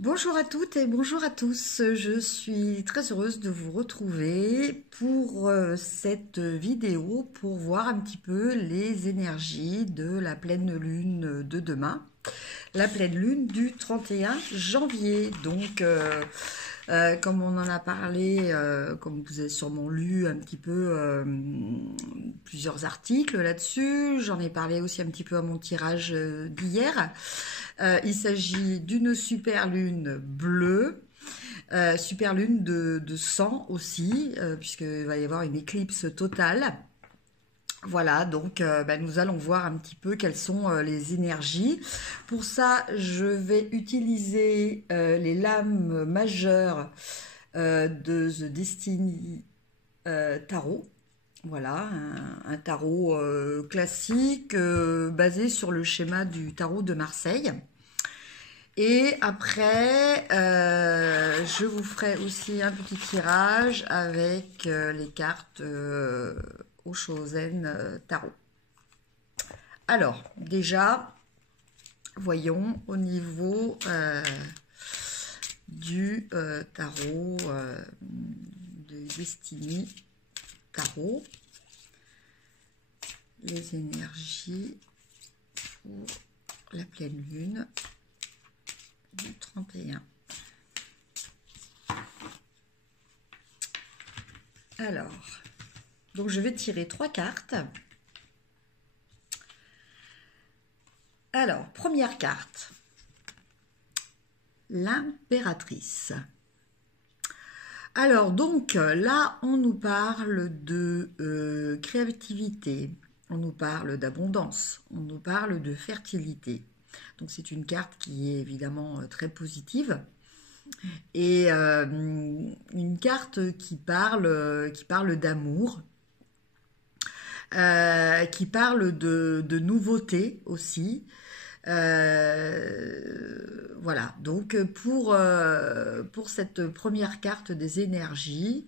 Bonjour à toutes et bonjour à tous. Je suis très heureuse de vous retrouver pour cette vidéo pour voir un petit peu les énergies de la pleine lune de demain. La pleine lune du 31 janvier. Donc, comme on en a parlé, comme vous avez sûrement lu un petit peu plusieurs articles là-dessus, j'en ai parlé aussi un petit peu à mon tirage d'hier. Il s'agit d'une super lune bleue. Super lune de sang aussi, puisqu'il va y avoir une éclipse totale. Voilà, donc nous allons voir un petit peu quelles sont les énergies. Pour ça, je vais utiliser les lames majeures de The Destiny Tarot. Voilà, un tarot classique basé sur le schéma du tarot de Marseille. Et après, je vous ferai aussi un petit tirage avec les cartes Oshozen Tarot. Alors, déjà, voyons au niveau du tarot de Destiny Tarot, les énergies pour la pleine lune du 31. Alors, donc je vais tirer 3 cartes. Alors, première carte, l'impératrice. Alors, donc, là, on nous parle de créativité, on nous parle d'abondance, on nous parle de fertilité. Donc, c'est une carte qui est évidemment très positive. Et une carte qui parle d'amour, qui parle de nouveauté aussi. Voilà, donc pour cette première carte des énergies,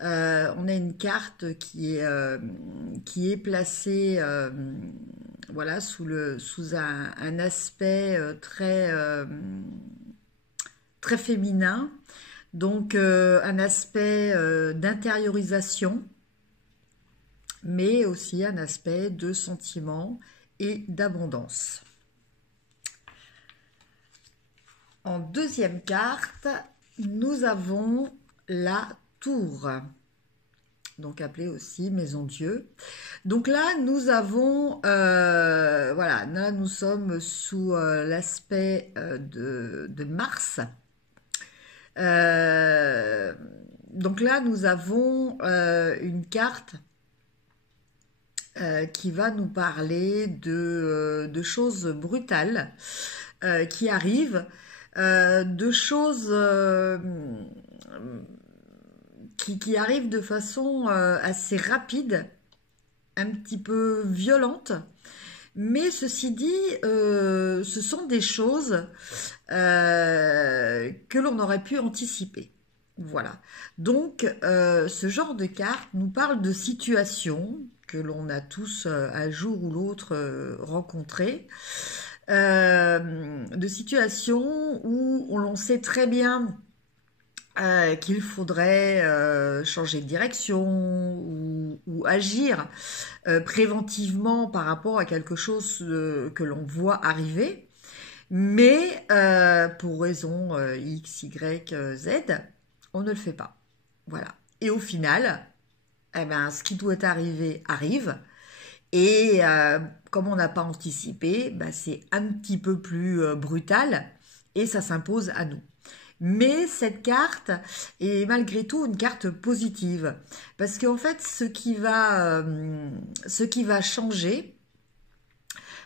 on a une carte qui est placée voilà, sous un aspect très féminin, donc un aspect d'intériorisation, mais aussi un aspect de sentiment et d'abondance. En deuxième carte, nous avons la tour, donc appelée aussi maison Dieu. Donc là, nous avons, voilà, là nous sommes sous l'aspect de Mars. Donc là, nous avons une carte qui va nous parler de choses brutales qui arrivent, de choses qui arrivent de façon assez rapide, un petit peu violente. Mais ceci dit, ce sont des choses que l'on aurait pu anticiper. Voilà. Donc, ce genre de carte nous parle de situations que l'on a tous, un jour ou l'autre, rencontrées. De situations où l'on sait très bien qu'il faudrait changer de direction ou agir préventivement par rapport à quelque chose que l'on voit arriver, mais pour raison X, Y, Z, on ne le fait pas. Voilà. Et au final, eh ben, ce qui doit arriver arrive. Et comme on n'a pas anticipé, ben, c'est un petit peu plus brutal et ça s'impose à nous. Mais cette carte est malgré tout une carte positive. Parce qu'en fait, ce qui va changer,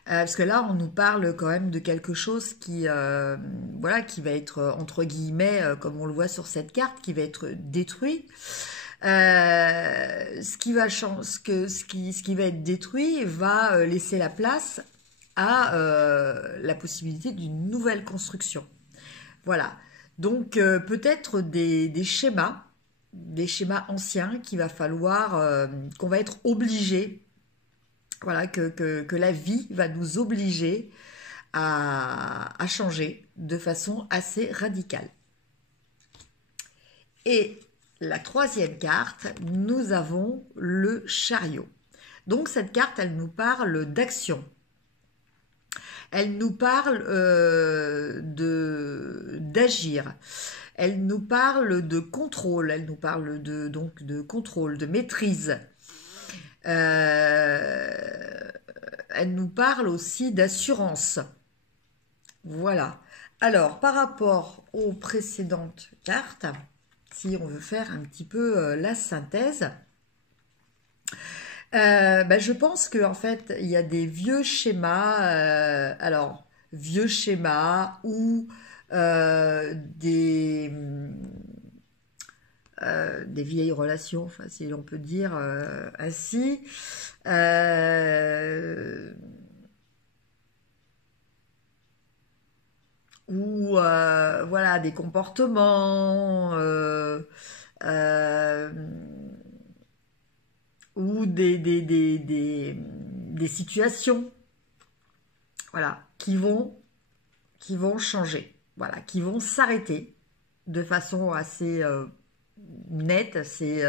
parce que là, on nous parle quand même de quelque chose voilà, qui va être, entre guillemets, comme on le voit sur cette carte, qui va être détruit. Ce qui va être détruit va laisser la place à la possibilité d'une nouvelle construction. Voilà. Donc peut-être des schémas anciens qu'il va falloir, qu'on va être obligé, voilà, que la vie va nous obliger à changer. de façon assez radicale. Et la troisième carte, nous avons le chariot. Donc cette carte, elle nous parle d'action. Elle nous parle d'agir. Elle nous parle de contrôle. Elle nous parle donc de contrôle, de maîtrise. Elle nous parle aussi d'assurance. Voilà. Alors, par rapport aux précédentes cartes, si on veut faire un petit peu la synthèse, je pense qu'en fait, il y a des vieux schémas, alors, vieux schémas ou des vieilles relations, enfin, si l'on peut dire ainsi, ou voilà, des comportements, euh, ou des situations, voilà, qui vont changer, voilà, qui vont s'arrêter de façon assez nette, assez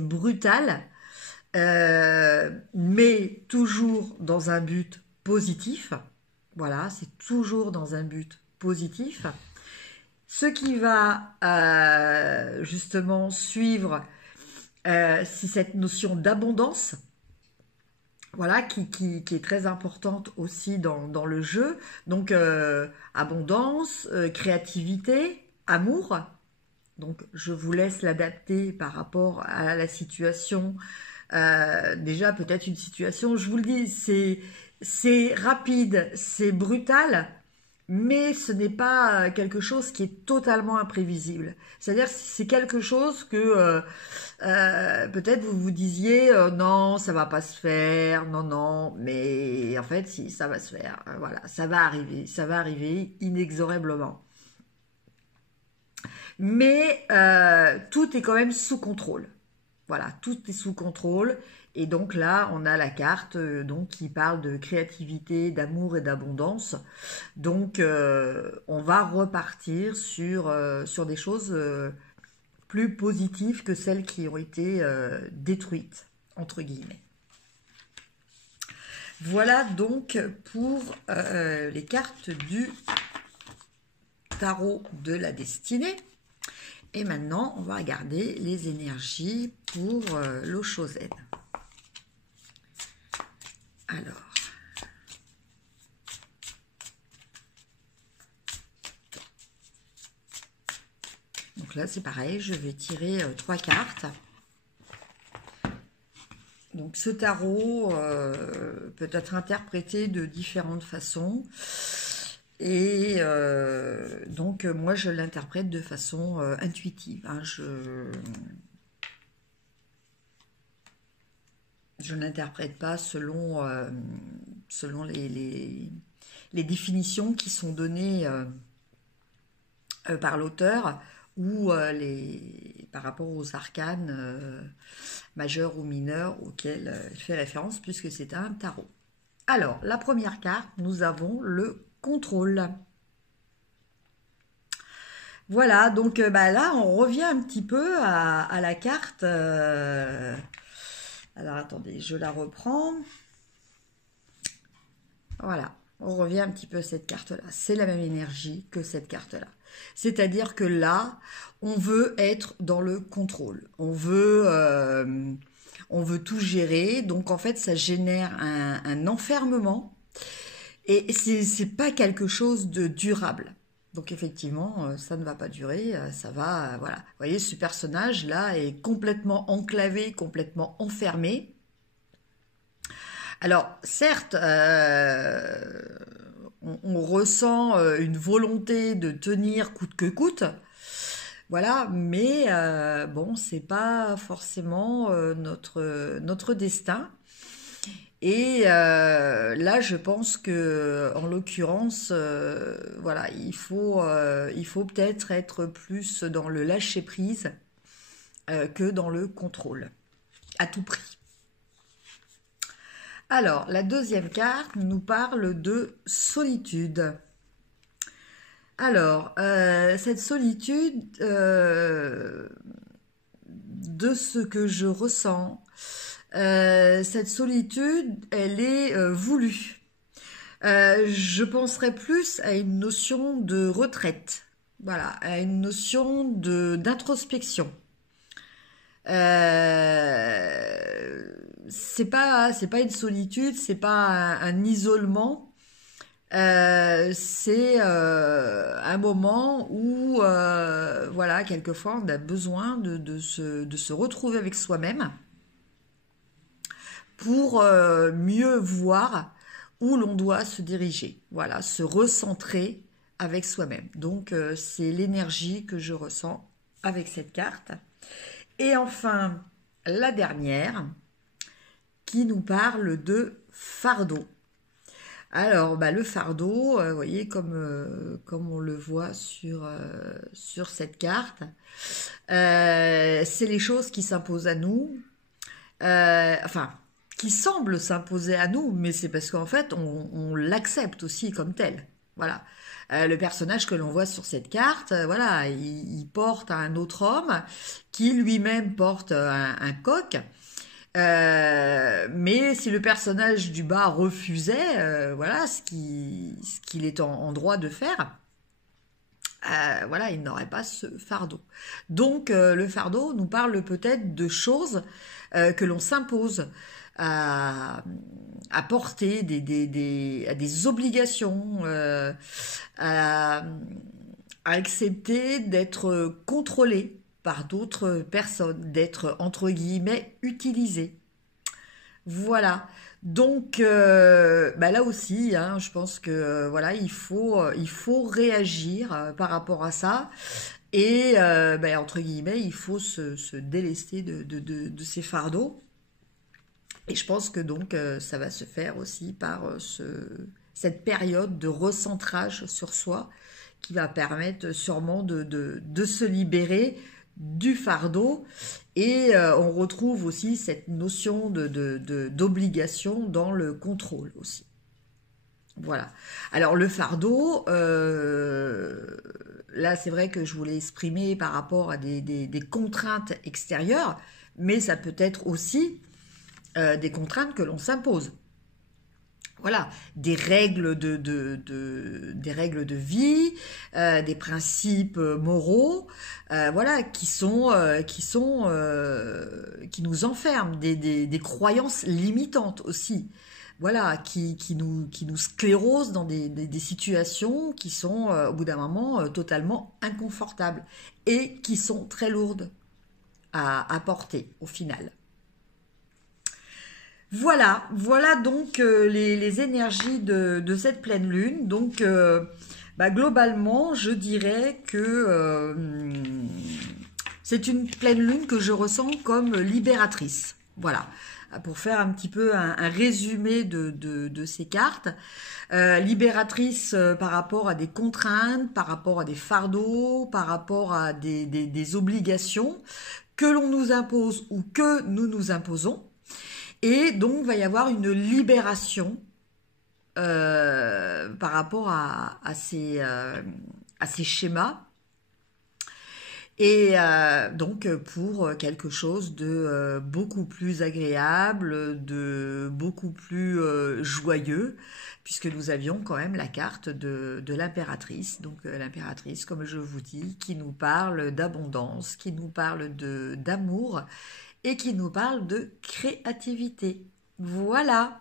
brutale, mais toujours dans un but positif. Voilà, c'est toujours dans un but positif. Ce qui va justement suivre, c'est cette notion d'abondance, voilà, qui est très importante aussi dans le jeu. Donc, abondance, créativité, amour. Donc, je vous laisse l'adapter par rapport à la situation. Déjà, peut-être une situation, je vous le dis, c'est rapide, c'est brutal, mais ce n'est pas quelque chose qui est totalement imprévisible. C'est-à-dire c'est quelque chose que peut-être vous vous disiez non, ça va pas se faire, non, non, mais en fait si, ça va se faire. Voilà, ça va arriver inexorablement. Mais tout est quand même sous contrôle. Voilà, tout est sous contrôle. Et donc là, on a la carte donc, qui parle de créativité, d'amour et d'abondance. Donc, on va repartir sur des choses plus positives que celles qui ont été détruites, entre guillemets. Voilà donc pour les cartes du tarot de la destinée. Et maintenant, on va regarder les énergies pour l'Oshozen. Alors, donc là, c'est pareil, je vais tirer 3 cartes. Donc, ce tarot peut être interprété de différentes façons. Et donc, moi, je l'interprète de façon intuitive. Hein. Je n'interprète pas selon les définitions qui sont données par l'auteur ou par rapport aux arcanes majeurs ou mineurs auxquels il fait référence puisque c'est un tarot. Alors, la première carte, nous avons le contrôle. Voilà, donc là, on revient un petit peu à la carte. Alors, attendez, je la reprends. Voilà, on revient un petit peu à cette carte-là. C'est la même énergie que cette carte-là. C'est-à-dire que là, on veut être dans le contrôle. On veut tout gérer. Donc, en fait, ça génère un enfermement. Et c'est pas quelque chose de durable. Donc effectivement, ça ne va pas durer, ça va, voilà. Vous voyez, ce personnage-là est complètement enclavé, complètement enfermé. Alors, certes, on ressent une volonté de tenir coûte que coûte, voilà, mais bon, c'est pas forcément notre destin. Et là, je pense que, en l'occurrence, voilà, il faut peut-être être plus dans le lâcher prise que dans le contrôle, à tout prix. Alors, la deuxième carte nous parle de solitude. Alors, cette solitude, de ce que je ressens, cette solitude, elle est voulue. Je penserais plus à une notion de retraite, voilà, à une notion de d'introspection. C'est pas une solitude, c'est pas un isolement. C'est un moment où, voilà, quelquefois, on a besoin de se retrouver avec soi-même pour mieux voir où l'on doit se diriger. Voilà, se recentrer avec soi-même. Donc, c'est l'énergie que je ressens avec cette carte. Et enfin, la dernière, qui nous parle de fardeau. Alors, bah, le fardeau, vous voyez, comme on le voit sur cette carte, c'est les choses qui s'imposent à nous, enfin, qui semblent s'imposer à nous, mais c'est parce qu'en fait, on l'accepte aussi comme tel. Voilà. Le personnage que l'on voit sur cette carte, voilà, il porte un autre homme qui lui-même porte un coq. Mais si le personnage du bas refusait, voilà, ce qu'il est en droit de faire, voilà, il n'aurait pas ce fardeau. Donc, le fardeau nous parle peut-être de choses que l'on s'impose à, à porter, à des obligations, à, à accepter d'être contrôlé par d'autres personnes, d'être entre guillemets utilisé. Voilà. Donc bah là aussi, hein, je pense que voilà, il faut réagir par rapport à ça et bah, entre guillemets, il faut se délester de ces fardeaux. Et je pense que donc ça va se faire aussi par cette période de recentrage sur soi qui va permettre sûrement de se libérer du fardeau. Et on retrouve aussi cette notion d'obligation dans le contrôle aussi. Voilà. Alors le fardeau, là c'est vrai que je voulais exprimer par rapport à des contraintes extérieures, mais ça peut être aussi des contraintes que l'on s'impose. Voilà, des règles de vie, des principes moraux, voilà, qui nous enferment, des croyances limitantes aussi, voilà, qui nous sclérosent dans des situations qui sont, au bout d'un moment, totalement inconfortables et qui sont très lourdes à porter au final. Voilà, voilà donc les énergies de cette pleine lune. Donc, bah, globalement, je dirais que c'est une pleine lune que je ressens comme libératrice. Voilà, pour faire un petit peu un résumé de ces cartes. Libératrice par rapport à des contraintes, par rapport à des fardeaux, par rapport à des obligations que l'on nous impose ou que nous nous imposons. Et donc, il va y avoir une libération par rapport à ces schémas. Et donc, pour quelque chose de beaucoup plus agréable, de beaucoup plus joyeux, puisque nous avions quand même la carte de l'impératrice. Donc, l'impératrice, comme je vous dis, qui nous parle d'abondance, qui nous parle d'amour et qui nous parle de créativité. Voilà.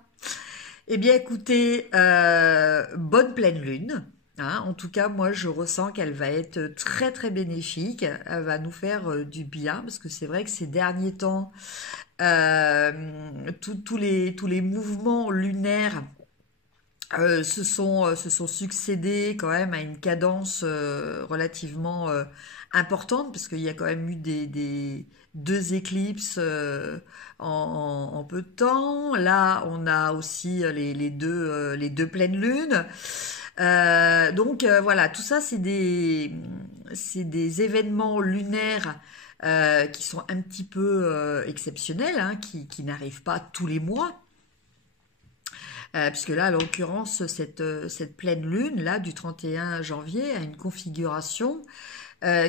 Eh bien, écoutez, bonne pleine lune. Hein. En tout cas, moi, je ressens qu'elle va être très, très bénéfique. Elle va nous faire du bien, parce que c'est vrai que ces derniers temps, euh, tous les mouvements lunaires se sont succédés quand même à une cadence relativement importante, parce qu'il y a quand même eu deux éclipses en peu de temps. Là, on a aussi les deux pleines lunes. Donc voilà, tout ça, c'est des événements lunaires qui sont un petit peu exceptionnels, hein, qui n'arrivent pas tous les mois. puisque là, en l'occurrence, cette pleine lune, là, du 31 janvier, a une configuration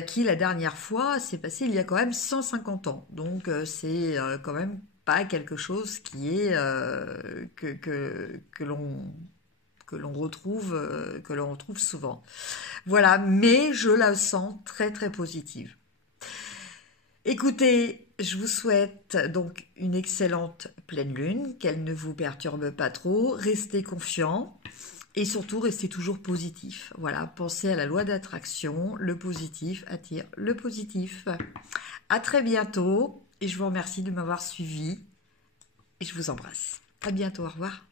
qui, la dernière fois, s'est passée il y a quand même 150 ans. Donc, c'est quand même pas quelque chose qui est que l'on retrouve souvent. Voilà, mais je la sens très très positive. Écoutez, je vous souhaite donc une excellente pleine lune, qu'elle ne vous perturbe pas trop, restez confiants et surtout restez toujours positif. Voilà, pensez à la loi d'attraction, le positif attire le positif. À très bientôt et je vous remercie de m'avoir suivi et je vous embrasse. À bientôt, au revoir.